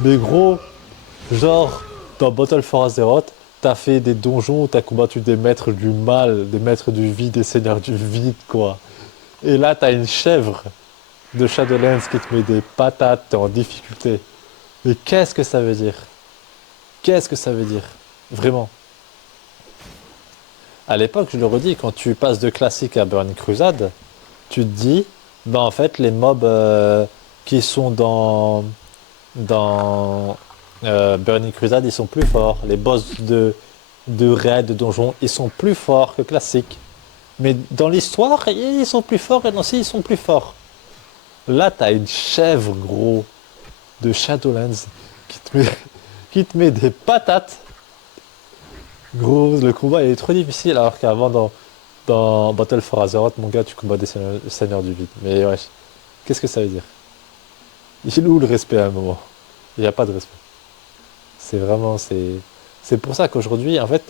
Mais gros, genre, dans Battle for Azeroth, t'as fait des donjons, t'as combattu des maîtres du mal, des maîtres du vide, des seigneurs du vide, quoi. Et là, t'as une chèvre de Shadowlands qui te met des patates, t'es en difficulté. Mais qu'est-ce que ça veut dire? Qu'est-ce que ça veut dire? Vraiment. À l'époque, je le redis, quand tu passes de classique à Burning Crusade, tu te dis, bah en fait, les mobs qui sont dans Burning Crusade, ils sont plus forts. Les boss de raid, de donjon, ils sont plus forts que classique. Mais dans l'histoire, ils sont plus forts et dans ci, ils sont plus forts. Là, t'as une chèvre, gros, de Shadowlands qui te met, qui te met des patates. Gros, le combat il est trop difficile alors qu'avant dans Battle for Azeroth, mon gars, tu combats des seigneurs du vide. Mais ouais, qu'est-ce que ça veut dire? Il est où le respect à un moment? Il n'y a pas de respect. C'est vraiment, c'est pour ça qu'aujourd'hui, en fait,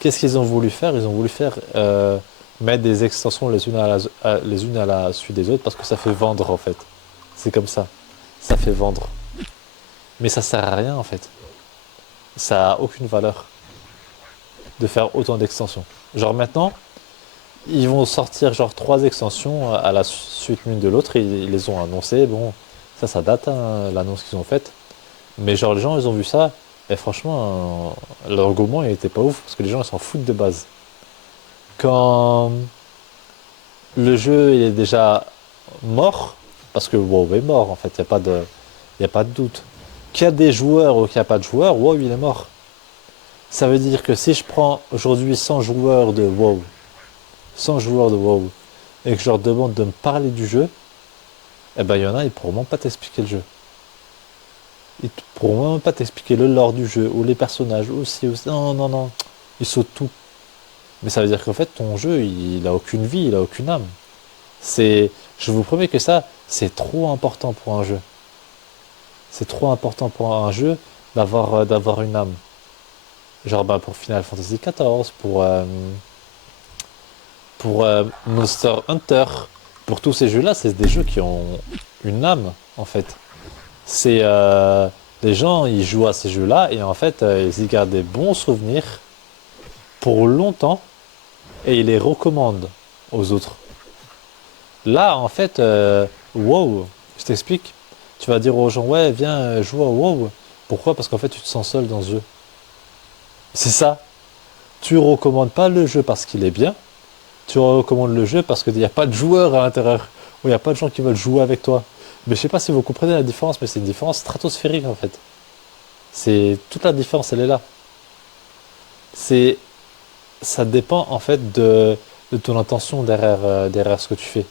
qu'est-ce qu'ils ont voulu faire? Ils ont voulu faire mettre des extensions les unes à la suite des autres parce que ça fait vendre en fait. C'est comme ça fait vendre. Mais ça sert à rien en fait. Ça a aucune valeur de faire autant d'extensions. Genre maintenant, ils vont sortir genre trois extensions à la suite l'une de l'autre. Ils les ont annoncées. Bon, ça date hein, l'annonce qu'ils ont faite. Mais genre les gens ils ont vu ça et franchement l'engouement il était pas ouf parce que les gens ils s'en foutent de base. Quand le jeu il est déjà mort, parce que WoW est mort en fait, y a pas de doute. Qu'il y a des joueurs ou qu'il n'y a pas de joueurs, WoW il est mort. Ça veut dire que si je prends aujourd'hui 100 joueurs de WoW, 100 joueurs de WoW, et que je leur demande de me parler du jeu, eh ben il y en a, ils pourront même pas t'expliquer le jeu. Ils pourront même pas t'expliquer le lore du jeu, ou les personnages, ou si. Non, non, non. Ils sautent tout. Mais ça veut dire qu'en fait, ton jeu, il a aucune vie, il a aucune âme. C'est, je vous promets que ça, c'est trop important pour un jeu. C'est trop important pour un jeu d'avoir une âme. Genre bah, pour Final Fantasy XIV, pour Monster Hunter, pour tous ces jeux-là, c'est des jeux qui ont une âme en fait. C'est les gens, ils jouent à ces jeux-là et en fait, ils y gardent des bons souvenirs pour longtemps et ils les recommandent aux autres. Là, en fait, WoW, je t'explique. Tu vas dire aux gens, ouais, viens, joue à WoW. Pourquoi? Parce qu'en fait, tu te sens seul dans ce jeu. C'est ça. Tu recommandes pas le jeu parce qu'il est bien. Tu recommandes le jeu parce qu'il n'y a pas de joueurs à l'intérieur. Ou il n'y a pas de gens qui veulent jouer avec toi. Mais je sais pas si vous comprenez la différence, mais c'est une différence stratosphérique en fait. C'est toute la différence, elle est là. C'est, ça dépend en fait de ton intention derrière ce que tu fais.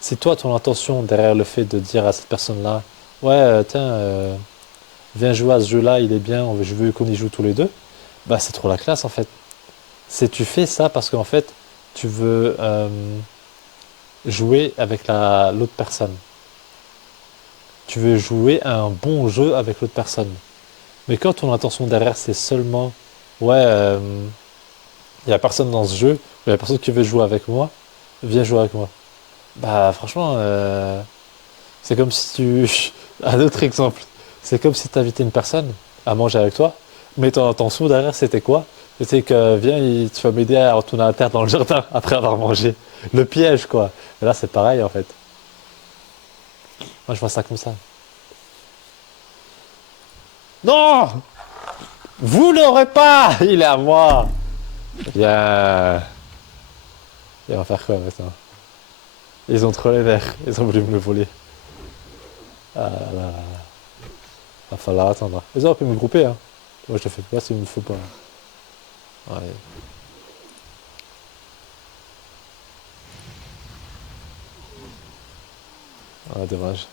Si toi, ton intention derrière le fait de dire à cette personne-là, ouais, tiens, viens jouer à ce jeu-là, il est bien, je veux qu'on y joue tous les deux, bah c'est trop la classe en fait. C'est tu fais ça parce qu'en fait, tu veux jouer avec l'autre personne. Tu veux jouer à un bon jeu avec l'autre personne. Mais quand ton intention derrière, c'est seulement, ouais, il n'y a personne dans ce jeu, il n'y a personne qui veut jouer avec moi, viens jouer avec moi. Bah franchement, c'est comme si tu... Un autre exemple. C'est comme si tu invitais une personne à manger avec toi, mais ton sou derrière, c'était quoi? C'était que, viens, tu vas m'aider à retourner la terre dans le jardin après avoir mangé. Le piège, quoi. Et là, c'est pareil, en fait. Moi, je vois ça comme ça. Non! Vous l'aurez pas! Il est à moi! Viens. Et on va faire quoi maintenant? Ils ont trop les verts. Ils ont voulu me le voler. Ah là là. Va falloir attendre. Ils auraient pu me grouper, hein. Moi, je te fais pas s'il me faut pas. Ouais. Ah, dommage.